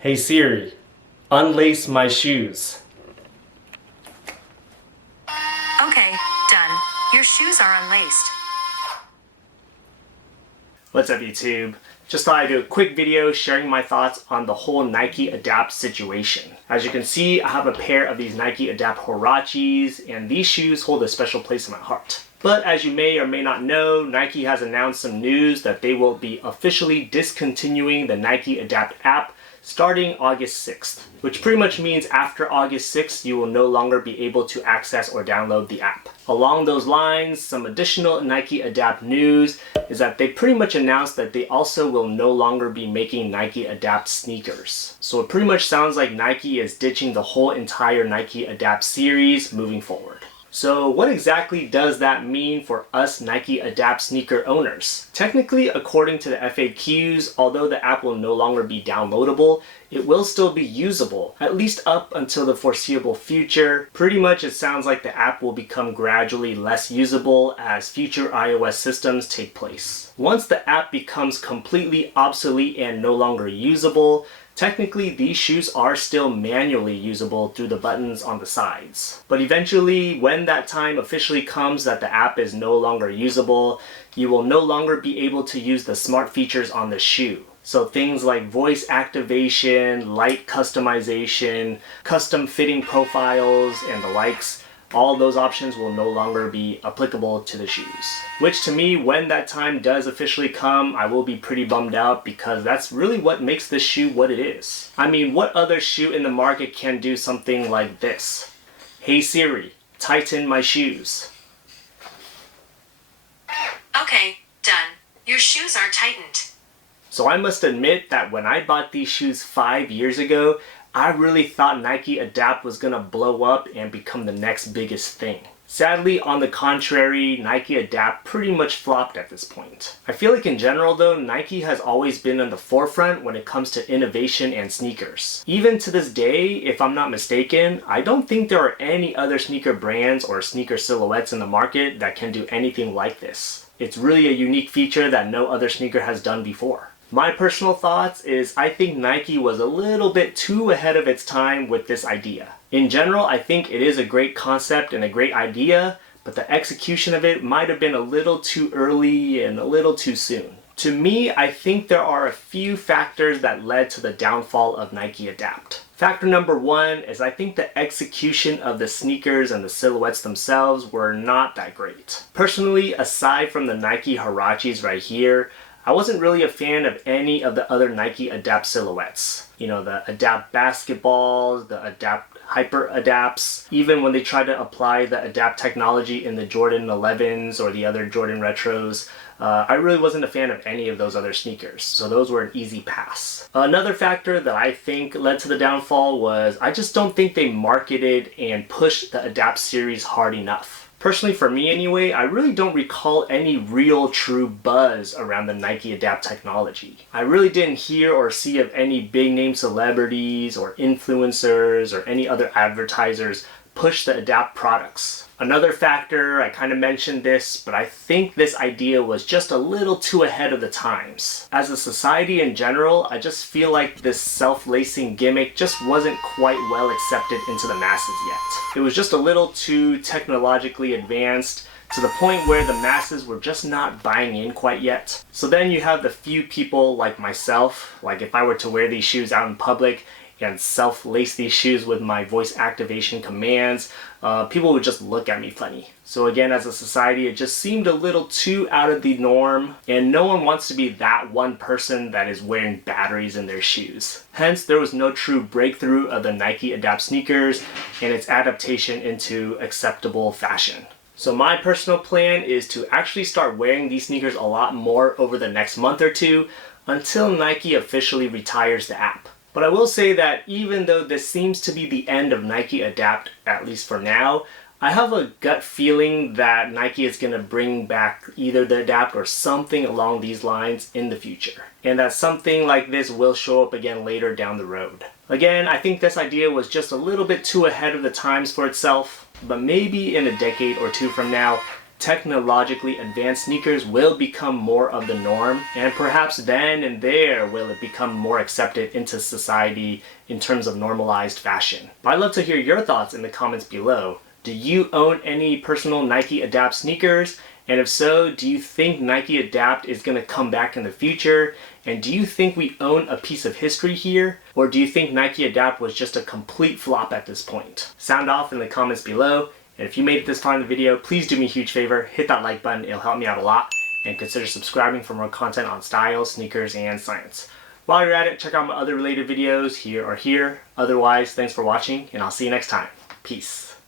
Hey Siri, unlace my shoes. Okay, done. Your shoes are unlaced. What's up YouTube? Just thought I'd do a quick video sharing my thoughts on the whole Nike Adapt situation. As you can see, I have a pair of these Nike Adapt Huaraches, and these shoes hold a special place in my heart. But as you may or may not know, Nike has announced some news that they will be officially discontinuing the Nike Adapt app starting August 6th, which pretty much means after August 6th, you will no longer be able to access or download the app. Along those lines, some additional Nike Adapt news is that they pretty much announced that they also will no longer be making Nike Adapt sneakers. So it pretty much sounds like Nike is ditching the whole entire Nike Adapt series moving forward. So what exactly does that mean for us Nike Adapt sneaker owners? Technically, according to the FAQs, although the app will no longer be downloadable, it will still be usable, at least up until the foreseeable future. Pretty much it sounds like the app will become gradually less usable as future iOS systems take place. Once the app becomes completely obsolete and no longer usable, technically, these shoes are still manually usable through the buttons on the sides. But eventually, when that time officially comes that the app is no longer usable, you will no longer be able to use the smart features on the shoe. So things like voice activation, light customization, custom fitting profiles, and the likes, all those options will no longer be applicable to the shoes. Which to me, when that time does officially come, I will be pretty bummed out because that's really what makes this shoe what it is. I mean, what other shoe in the market can do something like this? Hey Siri, tighten my shoes. Okay, done. Your shoes are tightened. So I must admit that when I bought these shoes 5 years ago, I really thought Nike Adapt was gonna blow up and become the next biggest thing. Sadly, on the contrary, Nike Adapt pretty much flopped at this point. I feel like in general though, Nike has always been on the forefront when it comes to innovation and sneakers. Even to this day, if I'm not mistaken, I don't think there are any other sneaker brands or sneaker silhouettes in the market that can do anything like this. It's really a unique feature that no other sneaker has done before. My personal thoughts is I think Nike was a little bit too ahead of its time with this idea. In general, I think it is a great concept and a great idea, but the execution of it might have been a little too early and a little too soon. To me, I think there are a few factors that led to the downfall of Nike Adapt. Factor number one is I think the execution of the sneakers and the silhouettes themselves were not that great. Personally, aside from the Nike Huaraches right here, I wasn't really a fan of any of the other Nike Adapt silhouettes. You know, the Adapt basketballs, the Adapt Hyper Adapts, even when they tried to apply the Adapt technology in the Jordan 11s or the other Jordan Retros, I really wasn't a fan of any of those other sneakers, so those were an easy pass. Another factor that I think led to the downfall was I just don't think they marketed and pushed the Adapt series hard enough. Personally, for me anyway, I really don't recall any real true buzz around the Nike Adapt technology. I really didn't hear or see of any big name celebrities or influencers or any other advertisers push the Adapt products. Another factor, I kind of mentioned this, but I think this idea was just a little too ahead of the times. As a society in general, I just feel like this self-lacing gimmick just wasn't quite well accepted into the masses yet. It was just a little too technologically advanced to the point where the masses were just not buying in quite yet. So then you have the few people like myself, like if I were to wear these shoes out in public and self-lace these shoes with my voice activation commands, people would just look at me funny. So again, as a society, it just seemed a little too out of the norm, and no one wants to be that one person that is wearing batteries in their shoes. Hence, there was no true breakthrough of the Nike Adapt sneakers and its adaptation into acceptable fashion. So my personal plan is to actually start wearing these sneakers a lot more over the next month or two until Nike officially retires the app. But I will say that even though this seems to be the end of Nike Adapt, at least for now, I have a gut feeling that Nike is going to bring back either the Adapt or something along these lines in the future. And that something like this will show up again later down the road. Again, I think this idea was just a little bit too ahead of the times for itself, but maybe in a decade or two from now, technologically advanced sneakers will become more of the norm, and perhaps then and there will it become more accepted into society in terms of normalized fashion. But I'd love to hear your thoughts in the comments below. Do you own any personal Nike Adapt sneakers? And if so, do you think Nike Adapt is going to come back in the future? And do you think we own a piece of history here? Or do you think Nike Adapt was just a complete flop at this point? Sound off in the comments below. And if you made it this far in the video, please do me a huge favor, hit that like button, it'll help me out a lot. And consider subscribing for more content on style, sneakers, and science. While you're at it, check out my other related videos here or here. Otherwise, thanks for watching, and I'll see you next time. Peace.